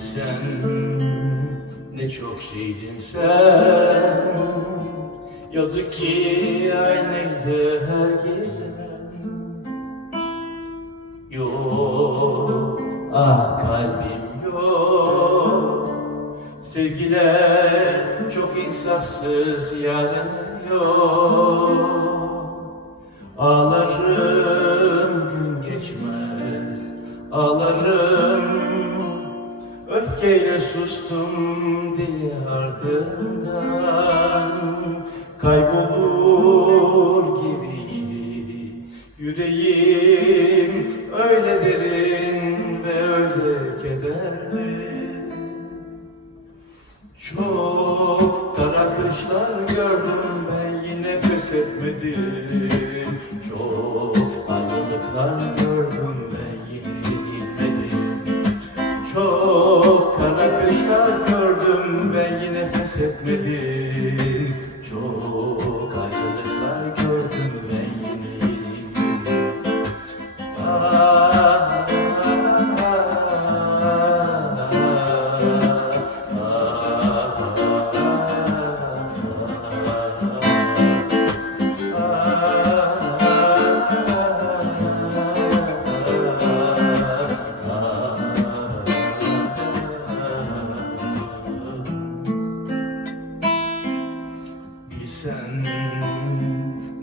Bilsen ne çok şeydin sen. Yazık ki aynıydı her gece? Yok ah kalbim yok. Sevgiler çok insafsız yarın yok. Ağlarım gün geçmez Ağlarım Öfkeyle sustum diye ardından Kaybolur gibiydi Yüreğim. Öyle derin ve öyle kederli. Çok kara kışlar gördüm ben yine pes etmedim. Çok ayrılıklar Kara kışlar gördüm ben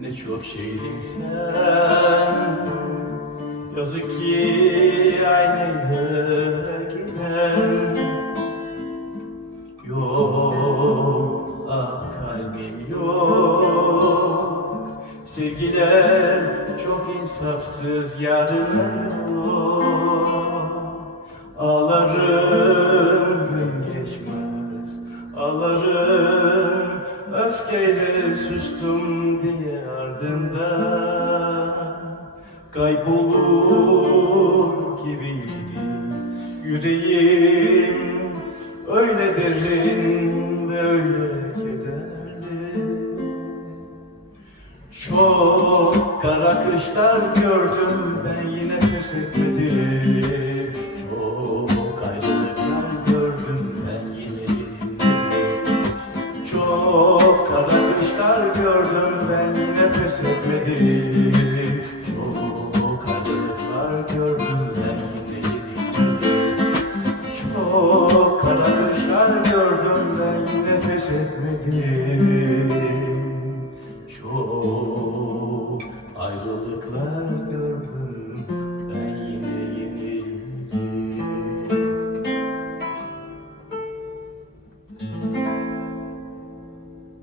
ne çok şeydin sen Yazık ki aynıydı giden. Yok ah kalbim yok. Sevgiler çok insafsız yok. Ağlarım gün geçmez Ağlarım öfkeyle sustum diye ardından Kaybolur gibiydi yüreğim. Öyle derin ve öyle kederli. Çok kara kışlar gördüm ben yine pes etmedim প্রয়োজন